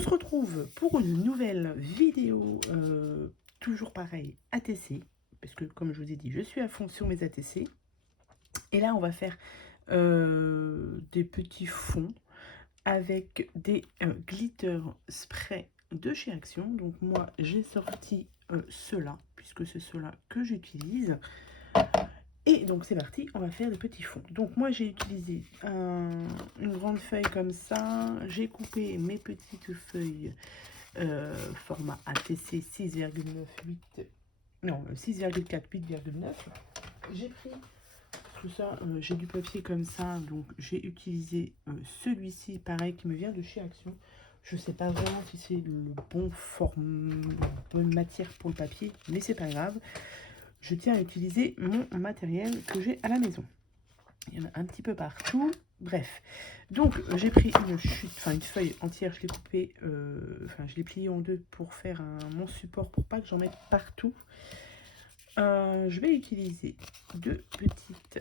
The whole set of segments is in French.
On se retrouve pour une nouvelle vidéo, toujours pareil, ATC, parce que comme je vous ai dit, je suis à fond sur mes ATC. Et là, on va faire des petits fonds avec des glitter spray de chez Action. Donc moi, j'ai sorti ceux-là, puisque c'est ceux-là que j'utilise. Et donc c'est parti, on va faire des petits fonds. Donc moi j'ai utilisé une grande feuille comme ça, j'ai coupé mes petites feuilles format ATC 6,98, non 6,4, 8,9. J'ai pris tout ça, j'ai du papier comme ça, donc j'ai utilisé celui-ci, pareil, qui me vient de chez Action. Je sais pas vraiment si c'est le bon bonne matière pour le papier, mais c'est pas grave. Je tiens à utiliser mon matériel que j'ai à la maison. Il y en a un petit peu partout. Bref, donc j'ai pris une feuille entière, je l'ai coupée, je l'ai pliée en deux pour faire mon support, pour pas que j'en mette partout. Je vais utiliser deux petites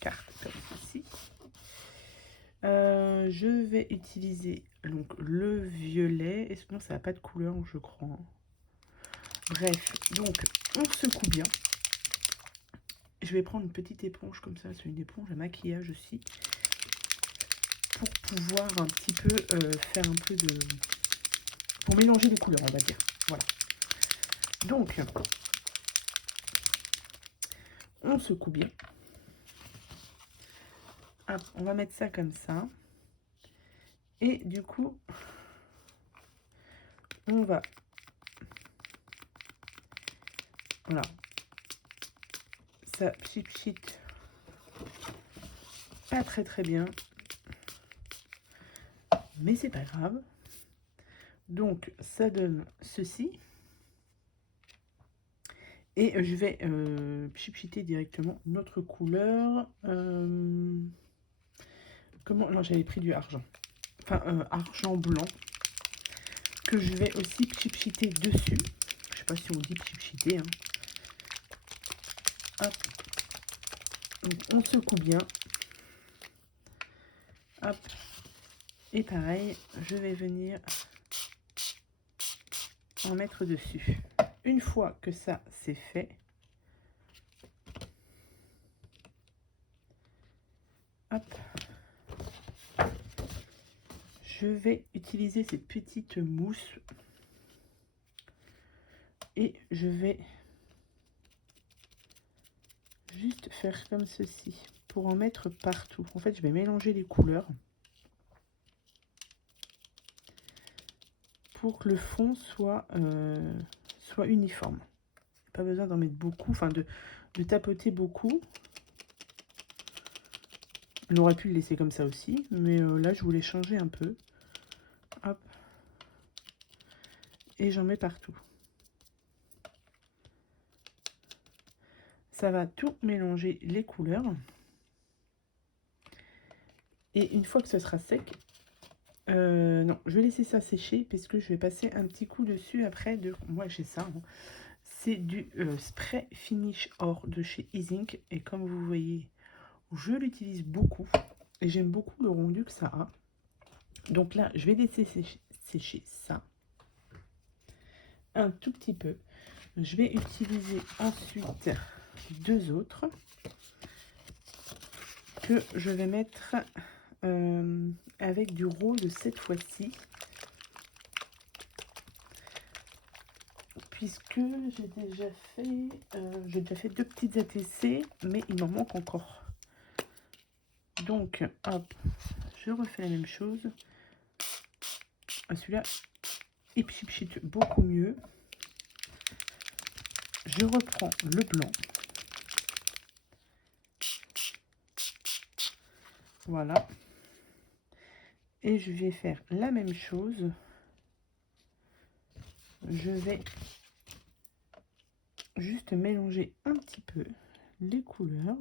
cartes comme ceci. Je vais utiliser donc le violet. Est-ce que non, ça n'a pas de couleur, je crois. Bref, donc on secoue bien. Je vais prendre une petite éponge comme ça, c'est une éponge à maquillage aussi, pour pouvoir un petit peu faire un peu de... pour mélanger les couleurs, on va dire. Voilà. Donc, on secoue bien. Hop, on va mettre ça comme ça. Et du coup, on va... Voilà. Ça pchit pas très très bien. Mais c'est pas grave. Donc, ça donne ceci. Et je vais pchiter directement notre couleur. Comment? Non, j'avais pris du argent. Enfin, argent blanc. Que je vais aussi pchiter dessus. Je sais pas si on dit pchiter. Hein. Hop. Donc, on secoue bien. Hop. Et pareil, je vais venir en mettre dessus. Une fois que ça c'est fait, hop, je vais utiliser cette petite mousse et je vais juste faire comme ceci pour en mettre partout. En fait, je vais mélanger les couleurs pour que le fond soit uniforme. Pas besoin d'en mettre beaucoup, enfin de tapoter beaucoup. On aurait pu le laisser comme ça aussi, mais là je voulais changer un peu. Hop. Et j'en mets partout. Ça va tout mélanger les couleurs. Et une fois que ce sera sec, non, je vais laisser ça sécher puisque je vais passer un petit coup dessus après. Moi j'ai ça, hein. C'est du spray finish or de chez Easink. Et comme vous voyez, je l'utilise beaucoup. Et j'aime beaucoup le rendu que ça a. Donc là, je vais laisser sécher ça un tout petit peu. Je vais utiliser ensuite deux autres que je vais mettre avec du rose cette fois-ci, puisque j'ai déjà fait deux petites ATC, mais il m'en manque encore. Donc hop, je refais la même chose. Celui-là il pchit beaucoup mieux. Je reprends le blanc. Voilà. Et je vais faire la même chose. Je vais juste mélanger un petit peu les couleurs.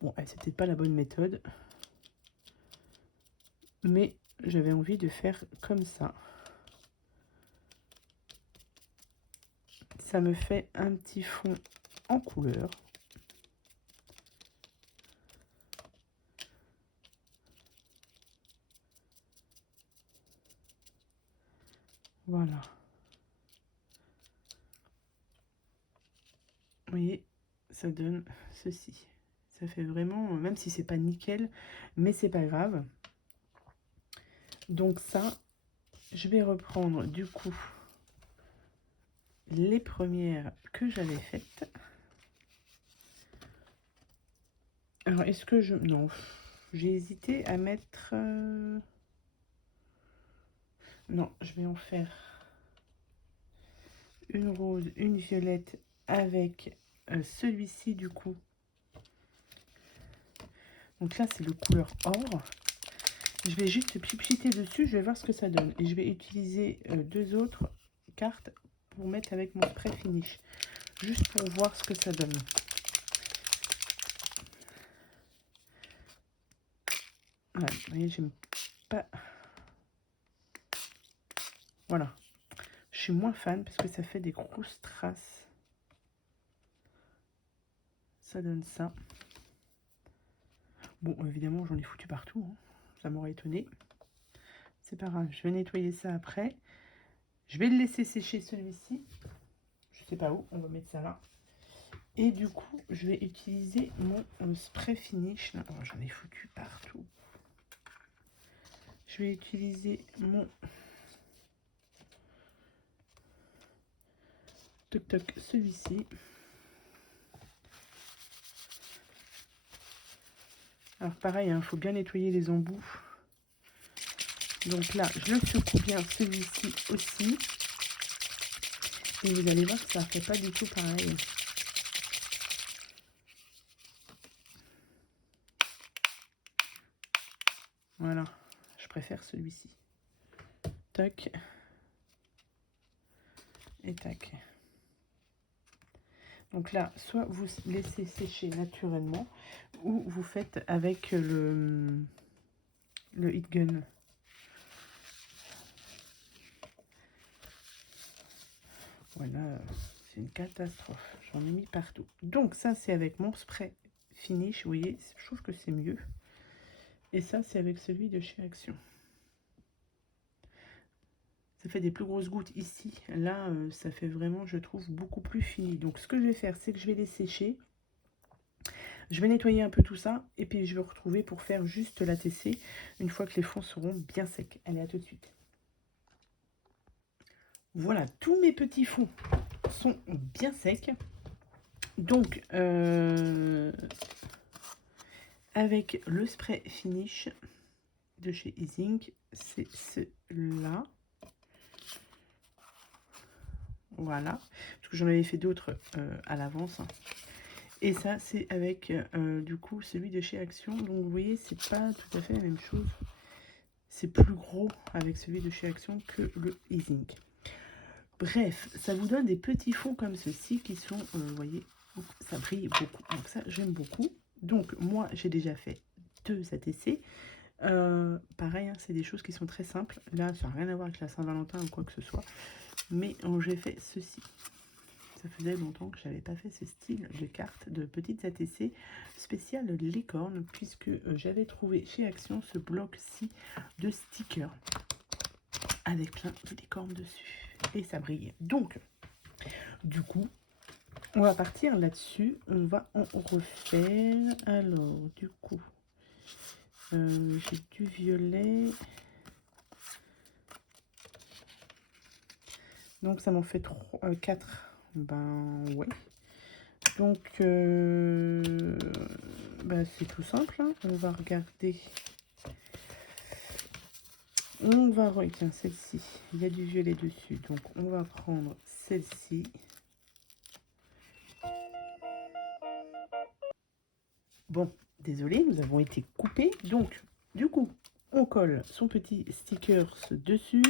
Bon, c'est peut-être pas la bonne méthode, mais j'avais envie de faire comme ça. Ça me fait un petit fond en couleur. Voilà. Vous voyez, ça donne ceci. Ça fait vraiment, même si c'est pas nickel, mais c'est pas grave. Donc ça, je vais reprendre du coup les premières que j'avais faites. Alors, est-ce que je... Non, j'ai hésité à mettre... Non, je vais en faire une rose, une violette avec celui-ci du coup. Donc là, c'est le couleur or. Je vais juste pipiter dessus, je vais voir ce que ça donne. Et je vais utiliser deux autres cartes pour mettre avec mon spray finish. Juste pour voir ce que ça donne. Ouais, vous voyez, j'aime pas... Voilà. Je suis moins fan parce que ça fait des grosses traces. Ça donne ça. Bon, évidemment, j'en ai foutu partout. Hein. Ça m'aurait étonné. C'est pas grave, je vais nettoyer ça après. Je vais le laisser sécher celui-ci. Je sais pas où, on va mettre ça là. Et du coup, je vais utiliser mon spray finish. Oh, j'en ai foutu partout. Je vais utiliser mon toc toc, celui-ci. Alors pareil, il faut bien nettoyer les embouts. Donc là, je le secoue bien celui-ci aussi. Et vous allez voir que ça ne fait pas du tout pareil. Voilà, je préfère celui-ci. Tac. Et tac. Donc là, soit vous laissez sécher naturellement, ou vous faites avec le heat gun. Voilà, c'est une catastrophe. J'en ai mis partout. Donc ça, c'est avec mon spray finish. Vous voyez, je trouve que c'est mieux. Et ça, c'est avec celui de chez Action. Ça fait des plus grosses gouttes ici. Là, ça fait vraiment, je trouve, beaucoup plus fini. Donc ce que je vais faire, c'est que je vais les sécher. Je vais nettoyer un peu tout ça. Et puis je vais retrouver pour faire juste la TC une fois que les fonds seront bien secs. Allez, à tout de suite. Voilà, tous mes petits fonds sont bien secs. Donc, avec le spray finish de chez Easing, c'est celui-là. Voilà, parce que j'en avais fait d'autres à l'avance. Et ça, c'est avec du coup celui de chez Action. Donc vous voyez, c'est pas tout à fait la même chose. C'est plus gros avec celui de chez Action que le Easing. Bref, ça vous donne des petits fonds comme ceci qui sont, vous voyez, ça brille beaucoup. Donc ça, j'aime beaucoup. Donc moi, j'ai déjà fait 2 ATC. Pareil, hein, c'est des choses qui sont très simples. Là, ça n'a rien à voir avec la Saint-Valentin ou quoi que ce soit. Mais j'ai fait ceci. Ça faisait longtemps que je n'avais pas fait ce style de cartes de petites ATC spéciales licorne, puisque j'avais trouvé chez Action ce bloc-ci de stickers avec plein de licornes dessus. Et ça brille. Donc, du coup, on va partir là-dessus. On va en refaire. Alors, du coup, j'ai du violet. Donc, ça m'en fait 4. Ben, ouais. Donc, ben, c'est tout simple. Hein. On va regarder. On va tiens, celle-ci. Il y a du violet dessus. Donc, on va prendre celle-ci. Bon, désolé, nous avons été coupés. Donc, du coup, on colle son petit stickers dessus.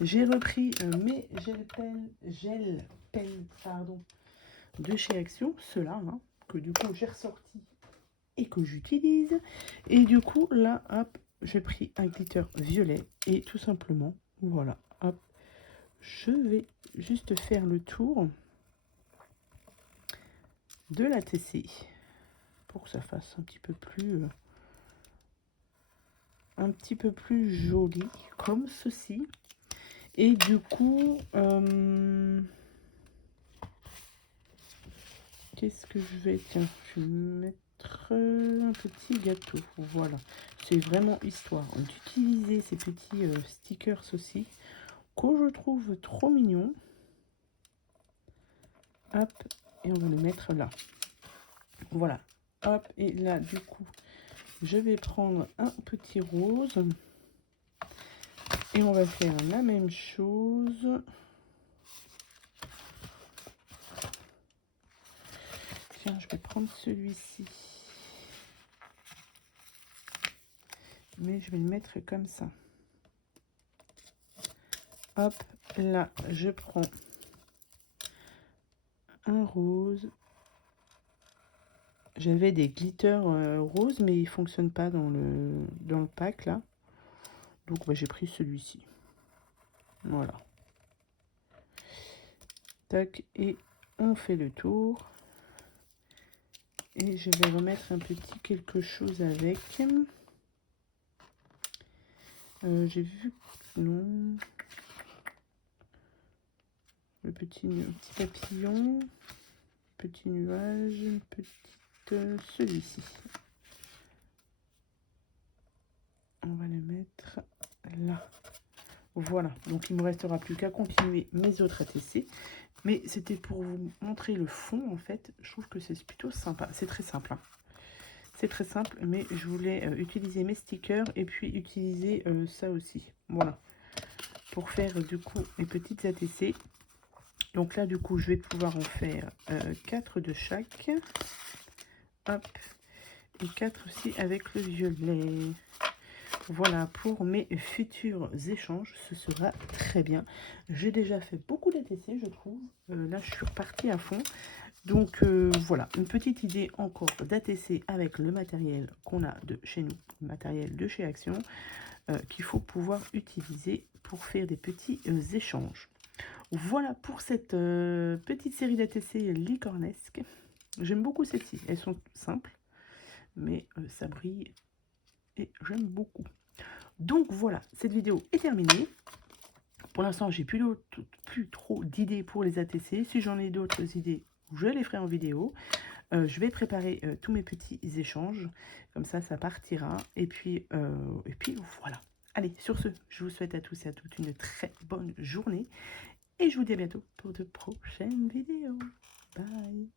J'ai repris mes gel pen, pardon, de chez Action. Ceux-là, hein, que du coup, j'ai ressorti et que j'utilise. Et du coup, là, hop, j'ai pris un glitter violet. Et tout simplement, voilà, hop, je vais juste faire le tour de la TC pour que ça fasse un petit peu plus joli comme ceci. Et du coup, qu'est-ce que je vais... Tiens, je vais mettre un petit gâteau. Voilà. C'est vraiment histoire d'utiliser ces petits stickers aussi, que je trouve trop mignons. Hop, et on va le mettre là. Voilà. Hop, et là, du coup, je vais prendre un petit rose. Et on va faire la même chose. Tiens, je vais prendre celui-ci. Mais je vais le mettre comme ça. Hop, là, je prends un rose. J'avais des glitters roses, mais ils ne fonctionnent pas dans le pack, là. Donc, bah, j'ai pris celui-ci. Voilà. Tac, et on fait le tour. Et je vais remettre un petit quelque chose avec. J'ai vu... Non. Le petit papillon. Petit nuage. Petite... celui-ci. On va le mettre là. Voilà. Donc, il ne me restera plus qu'à continuer mes autres ATC. Mais c'était pour vous montrer le fond, en fait. Je trouve que c'est plutôt sympa. C'est très simple, hein. C'est très simple, mais je voulais utiliser mes stickers et puis utiliser ça aussi. Voilà. Pour faire, du coup, mes petites ATC. Donc là, du coup, je vais pouvoir en faire 4 de chaque. Hop. Et 4 aussi avec le violet. Voilà, pour mes futurs échanges, ce sera très bien. J'ai déjà fait beaucoup d'ATC, je trouve. Là, je suis repartie à fond. Donc, voilà, une petite idée encore d'ATC avec le matériel qu'on a de chez nous, le matériel de chez Action, qu'il faut pouvoir utiliser pour faire des petits échanges. Voilà pour cette petite série d'ATC licornesques. J'aime beaucoup celles-ci. Elles sont simples, mais ça brille et j'aime beaucoup. Donc voilà, cette vidéo est terminée. Pour l'instant, j'ai plus trop d'idées pour les ATC. Si j'en ai d'autres idées, je les ferai en vidéo. Je vais préparer tous mes petits échanges. Comme ça, ça partira. Et puis voilà. Allez, sur ce, je vous souhaite à tous et à toutes une très bonne journée. Et je vous dis à bientôt pour de prochaines vidéos. Bye!